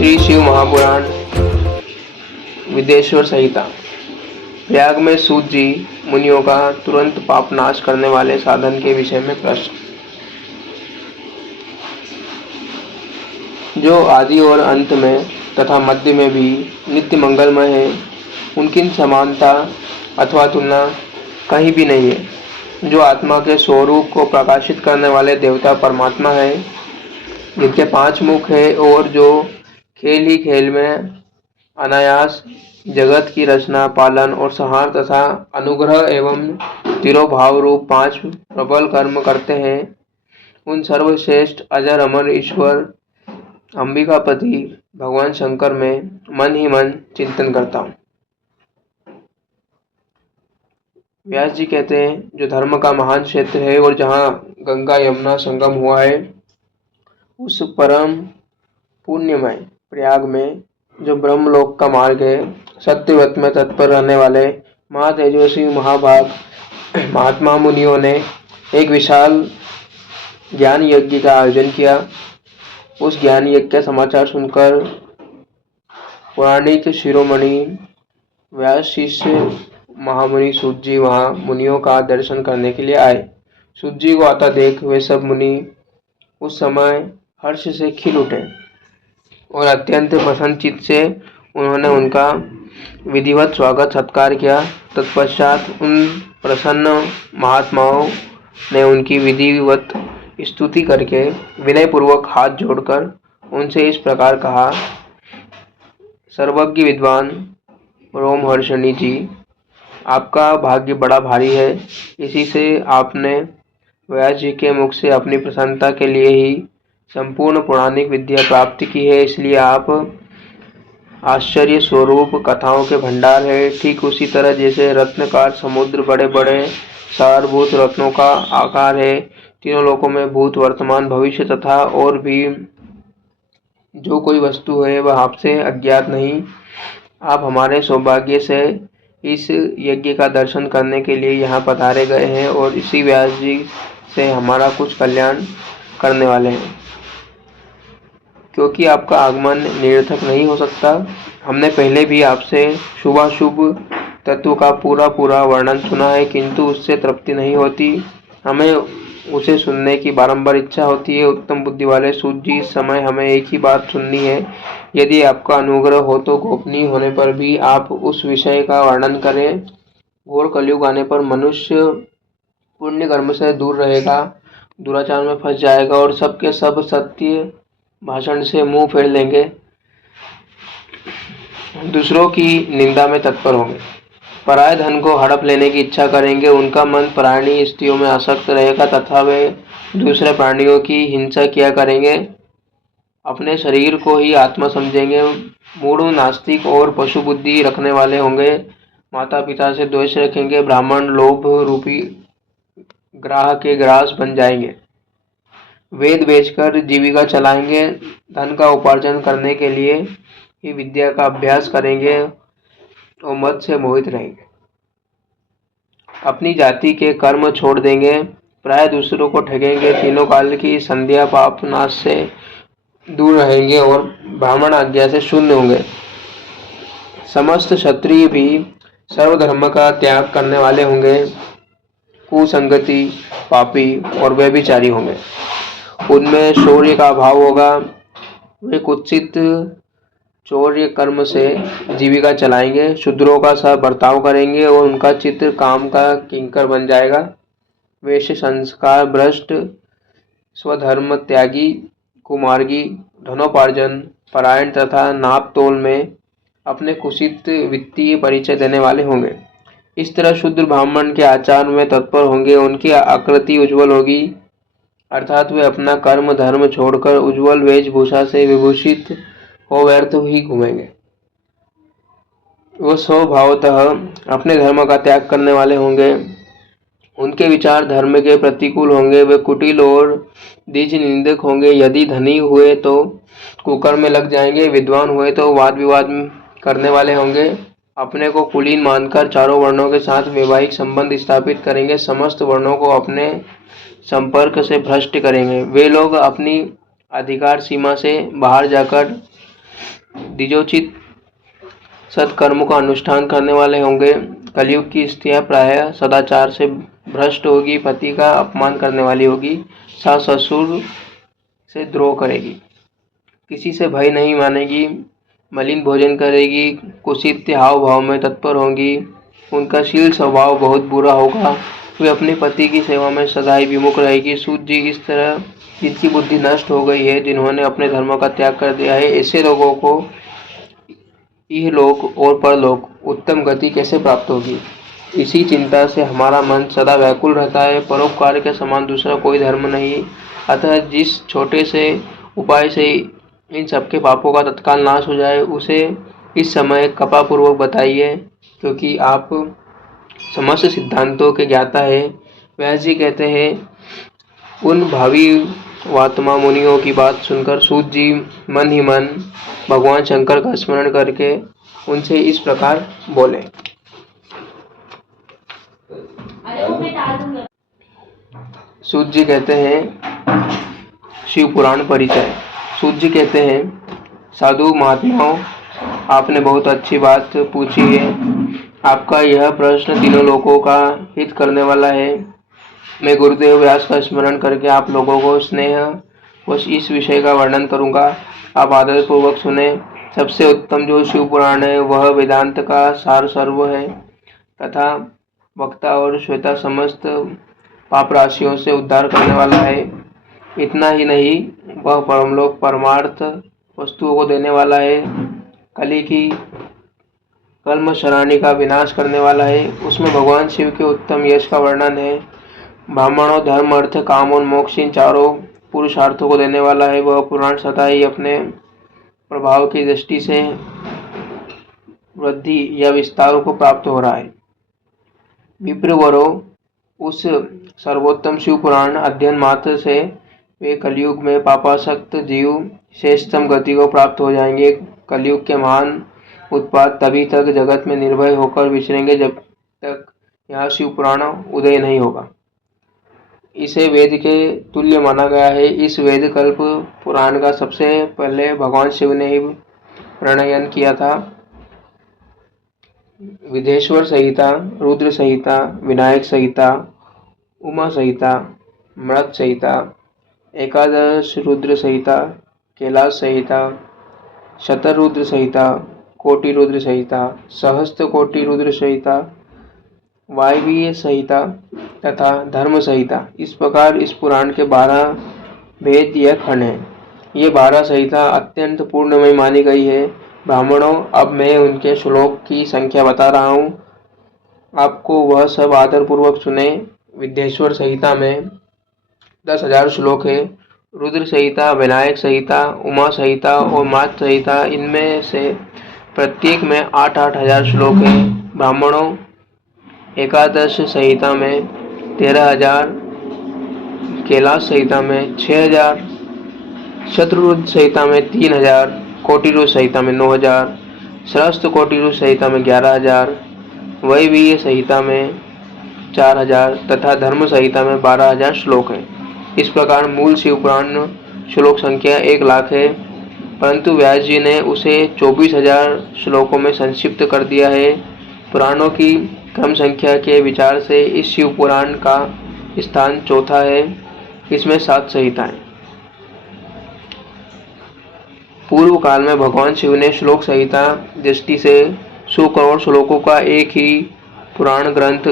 श्री शिव महापुराण विदेश्वर संहिता। प्रयाग में सूत जी मुनियों का तुरंत पाप नाश करने वाले साधन के विषय में प्रश्न। जो आदि और अंत में तथा मध्य में भी नित्य मंगलमय है, उनकी समानता अथवा तुलना कहीं भी नहीं है। जो आत्मा के स्वरूप को प्रकाशित करने वाले देवता परमात्मा है, जिनके 5 मुख है और जो खेल ही खेल में अनायास जगत की रचना, पालन और संहार तथा अनुग्रह एवं तिरोभाव रूप 5 प्रबल कर्म करते हैं, उन सर्वश्रेष्ठ अजर अमर ईश्वर अंबिकापति भगवान शंकर में मन ही मन चिंतन करता हूँ। व्यास जी कहते हैं, जो धर्म का महान क्षेत्र है और जहाँ गंगा यमुना संगम हुआ है, उस परम पुण्यमय प्रयाग में जो ब्रह्मलोक का मार्ग है, सत्यव्रत में तत्पर रहने वाले महातेजस्वी महाभाग महात्मा मुनियों ने एक विशाल ज्ञान यज्ञ का आयोजन किया। उस ज्ञान यज्ञ का समाचार सुनकर पौराणिक शिरोमणि व्यास शिष्य महामुनि सूत जी वहां मुनियों का दर्शन करने के लिए आए। सूत जी को आता देख वे सब मुनि उस समय हर्ष से खिल उठे और अत्यंत प्रसन्नचित्त से उन्होंने उनका विधिवत स्वागत सत्कार किया। तत्पश्चात उन प्रसन्न महात्माओं ने उनकी विधिवत स्तुति करके विनयपूर्वक हाथ जोड़कर उनसे इस प्रकार कहा, सर्वज्ञ विद्वान रोमहर्षणी जी, आपका भाग्य बड़ा भारी है। इसी से आपने व्यास जी के मुख से अपनी प्रसन्नता के लिए ही संपूर्ण पौराणिक विद्या प्राप्त की है, इसलिए आप आश्चर्य स्वरूप कथाओं के भंडार है। ठीक उसी तरह जैसे रत्नकार समुद्र बड़े बड़े सारभूत रत्नों का आकार है, तीनों लोकों में भूत वर्तमान भविष्य तथा और भी जो कोई वस्तु है वह आपसे अज्ञात नहीं। आप हमारे सौभाग्य से इस यज्ञ का दर्शन करने के लिए यहाँ पधारे गए हैं और इसी व्यास जी से हमारा कुछ कल्याण करने वाले हैं। क्योंकि आपका आगमन निरर्थक नहीं हो सकता, हमने पहले भी आपसे शुभाशुभ तत्व का पूरा वर्णन सुना है, किंतु उससे तृप्ति नहीं होती। हमें उसे सुनने की बारंबार इच्छा होती है। उत्तम बुद्धि वाले सूत जी, इस समय हमें एक ही बात सुननी है। यदि आपका अनुग्रह हो तो गोपनीय होने पर भी आप उस विषय का वर्णन करें। घोर कलयुग आने पर मनुष्य पुण्य कर्म से दूर रहेगा, दुराचार में फंस जाएगा और सबके सब सत्य भाषण से मुंह फेर लेंगे, दूसरों की निंदा में तत्पर होंगे, पराये धन को हड़प लेने की इच्छा करेंगे, उनका मन प्राणी स्त्रियों में आसक्त रहेगा तथा वे दूसरे प्राणियों की हिंसा किया करेंगे, अपने शरीर को ही आत्मा समझेंगे, मूढ़ नास्तिक और पशु बुद्धि रखने वाले होंगे, माता पिता से द्वेष रखेंगे, ब्राह्मण लोभ रूपी ग्राह के ग्रास बन जाएंगे, वेद बेचकर जीविका चलाएंगे, धन का उपार्जन करने के लिए ही विद्या का अभ्यास करेंगे और मत से मोहित रहेंगे, अपनी जाति के कर्म छोड़ देंगे, प्राय दूसरों को ठगेंगे, तीनों काल की संध्या पाप नाश से दूर रहेंगे और ब्राह्मण आज्ञा से शून्य होंगे। समस्त क्षत्रिय भी सर्वधर्म का त्याग करने वाले होंगे, कुसंगति पापी और व्यभिचारी होंगे, उनमें शौर्य का अभाव होगा, वे कुत्सित चौर्य कर्म से जीविका चलाएंगे, शूद्रों का सा बर्ताव करेंगे और उनका चित्त काम का किंकर बन जाएगा, वेश्य संस्कार भ्रष्ट, स्वधर्म त्यागी, कुमार्गी, धनोपार्जन परायण तथा नाप तोल में अपने कुशित वित्तीय परिचय देने वाले होंगे। इस तरह शूद्र ब्राह्मण के आचार में तत्पर होंगे, उनकी आकृति उज्ज्वल होगी, अर्थात वे अपना कर्म धर्म छोड़कर उज्ज्वल वेशभूषा से विभूषित हो व्यर्थ ही घूमेंगे। वो स्वभावतः अपने धर्म का त्याग करने वाले होंगे, उनके विचार धर्म के प्रतिकूल होंगे, वे कुटिल और द्विज निंदक होंगे, यदि धनी हुए तो कुकर्म में लग जाएंगे, विद्वान हुए तो वाद विवाद करने वाले होंगे, अपने को कुलीन मानकर चारों वर्णों के साथ वैवाहिक संबंध स्थापित करेंगे, समस्त वर्णों को अपने संपर्क से भ्रष्ट करेंगे। वे लोग अपनी अधिकार सीमा से बाहर जाकर द्विजोचित सत्कर्म का अनुष्ठान करने वाले होंगे। कलयुग की स्त्रियां प्रायः सदाचार से भ्रष्ट होगी, पति का अपमान करने वाली होगी, सास ससुर से द्रोह करेगी, किसी से भय नहीं मानेगी, मलिन भोजन करेगी, कुत्सित हाव भाव में तत्पर होंगी, उनका शील स्वभाव बहुत बुरा होगा, वे अपने पति की सेवा में सदा ही विमुख रहेगी। सूत जी, इस तरह जिनकी बुद्धि नष्ट हो गई है, जिन्होंने अपने धर्म का त्याग कर दिया है, ऐसे लोगों को इहलोक और परलोक उत्तम गति कैसे प्राप्त होगी? इसी चिंता से हमारा मन सदा व्याकुल रहता है। परोपकार के समान दूसरा कोई धर्म नहीं। अतः जिस छोटे से उपाय से इन सबके पापों का तत्काल नाश हो जाए, उसे इस समय कृपापूर्वक बताइए, क्योंकि आप समस्त सिद्धांतों के ज्ञाता है। व्यास जी कहते हैं, उन भावी वात्मा मुनियों की बात सुनकर सूत जी मन ही मन भगवान शंकर का स्मरण करके उनसे इस प्रकार बोले। सूत जी कहते हैं, शिव पुराण परिचय। सूत जी कहते हैं, साधु महात्माओं, आपने बहुत अच्छी बात पूछी है। आपका यह प्रश्न तीनों लोगों का हित करने वाला है। मैं गुरुदेव व्यास का स्मरण करके आप लोगों को स्नेह वश इस विषय का वर्णन करूंगा। आप आदर पूर्वक सुने। सबसे उत्तम जो शिव पुराण है, वह वेदांत का सार सर्व है तथा वक्ता और श्वेता समस्त पाप राशियों से उद्धार करने वाला है। इतना ही नहीं, वह परमलोक परमार्थ वस्तुओं को देने वाला है। कली की कल्म शरानी का विनाश करने वाला है। उसमें भगवान शिव के उत्तम यश का वर्णन है। ब्राह्मणों, धर्म, अर्थ, काम और मोक्ष, इन चारों पुरुषार्थों को देने वाला है। वह पुराण सदा ही अपने प्रभाव की दृष्टि से वृद्धि या विस्तार को प्राप्त हो रहा है। विप्रवरो, उस सर्वोत्तम शिव पुराण अध्ययन मात्र से वे कलयुग में पापासक्त जीव श्रेष्ठतम गति को प्राप्त हो जाएंगे। कलयुग के महान उत्पात तभी तक जगत में निर्भय होकर विचरेंगे जब तक यहाँ शिव पुराण उदय नहीं होगा। इसे वेद के तुल्य माना गया है। इस वेद कल्प पुराण का सबसे पहले भगवान शिव ने ही प्रणयन किया था। विदेश्वर संहिता, रुद्र संहिता, विनायक संहिता, उमा संहिता, मृत संहिता, एकादश रुद्र संहिता, कैलाश संहिता, शतरुद्र संहिता, कोटि रुद्र संहिता, सहस्त्र कोटि रुद्र संहिता, वायवीय संहिता तथा धर्म संहिता, इस प्रकार इस पुराण के 12 भेद या खंड हैं। ये 12 संहिता अत्यंत पूर्णमय मानी गई है। ब्राह्मणों, अब मैं उनके श्लोक की संख्या बता रहा हूँ, आपको वह सब आदर पूर्वक सुने। विद्येश्वर संहिता में 10,000 श्लोक है। रुद्र संहिता, विनायक संहिता, उमा संहिता और मात संहिता, इनमें से प्रत्येक में 8-8 हजार श्लोक हैं। ब्राह्मणों, एकादश संहिता में 13,000, कैलाश संहिता में 6,000, शतरुद्र संहिता में 3,000, कोटिरुद्र संहिता में 9,000, सहस्त्र कोटिरुद्र संहिता में 11,000, वैवीय संहिता में 4,000 तथा धर्म संहिता में 12,000 श्लोक हैं। इस प्रकार मूल शिव पुराण श्लोक संख्या 1,00,000 है, परंतु व्यास जी ने उसे 24,000 श्लोकों में संक्षिप्त कर दिया है। पुराणों की क्रम संख्या के विचार से इस शिव पुराण का स्थान चौथा है। इसमें 7 संहिताएं। पूर्व काल में भगवान शिव ने श्लोक संहिता दृष्टि से 100 करोड़ श्लोकों का एक ही पुराण ग्रंथ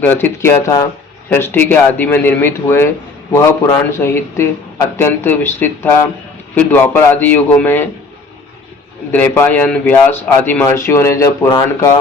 ग्रथित किया था। सृष्टि के आदि में निर्मित हुए वह पुराण साहित्य अत्यंत विस्तृत था। फिर द्वापर आदि युगों में द्वैपायन, व्यास आदि महर्षियों ने जब पुराण का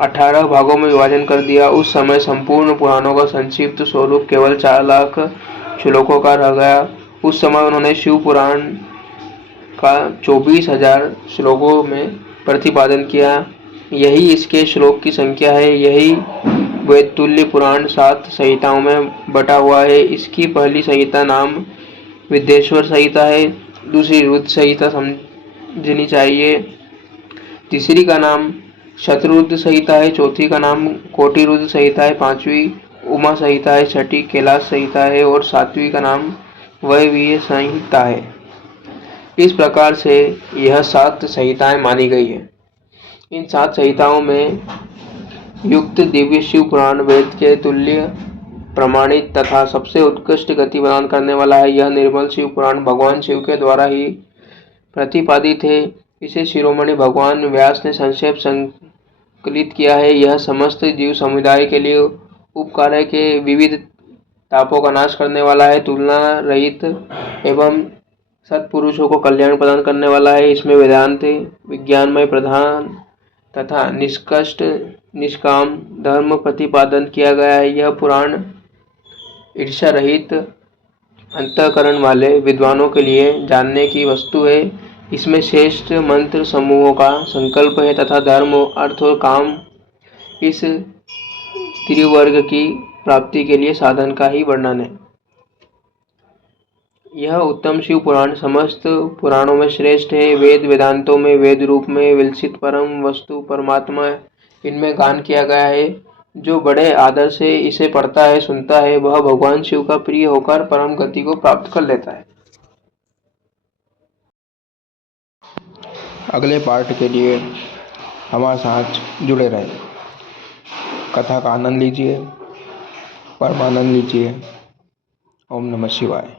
18 भागों में विभाजन कर दिया, उस समय संपूर्ण पुराणों का संक्षिप्त स्वरूप केवल 4 लाख श्लोकों का रह गया। उस समय उन्होंने शिव पुराण का 24,000 श्लोकों में प्रतिपादन किया। यही इसके श्लोक की संख्या है। यही वेद तुल्य पुराण 7 संहिताओं में बटा हुआ है। इसकी पहली संहिता नाम विद्येश्वर संहिता है, दूसरी रुद्र संहिता समझनी चाहिए, तीसरी का नाम शतरुद्र संहिता है, चौथी का नाम कोटि रुद्र संहिता है, पांचवी उमा संहिता है, छठी कैलाश संहिता है और सातवीं का नाम वैवीय संहिता है। इस प्रकार से यह 7 संहिताएं मानी गई है। इन 7 संहिताओं में युक्त दिव्य शिव पुराण वेद के तुल्य प्रमाणित तथा सबसे उत्कृष्ट गति प्रदान करने वाला है। यह निर्मल शिव पुराण भगवान शिव के द्वारा ही प्रतिपादित है। इसे शिरोमणि भगवान व्यास ने संक्षेप संकलित किया है। यह समस्त जीव समुदाय के लिए उपकार के विविध तापों का नाश करने वाला है, तुलना रहित एवं सत्पुरुषों को कल्याण प्रदान करने वाला है। इसमें वेदांत विज्ञानमय प्रधान तथा निष्कष्ट निष्काम धर्म प्रतिपादन किया गया है। यह पुराण ईर्ष्या रहित अंतःकरण वाले विद्वानों के लिए जानने की वस्तु है। इसमें श्रेष्ठ मंत्र समूहों का संकल्प है तथा धर्म, अर्थ और काम इस त्रिवर्ग की प्राप्ति के लिए साधन का ही वर्णन है। यह उत्तम शिव पुराण समस्त पुराणों में श्रेष्ठ है। वेद वेदांतों में वेद रूप में विलसित परम वस्तु परमात्मा इनमें गान किया गया है। जो बड़े आदर से इसे पढ़ता है, सुनता है, वह भगवान शिव का प्रिय होकर परम गति को प्राप्त कर लेता है। अगले पार्ट के लिए हमारे साथ जुड़े रहें। कथा का आनंद लीजिए, परमानंद लीजिए। ओम नमः शिवाय।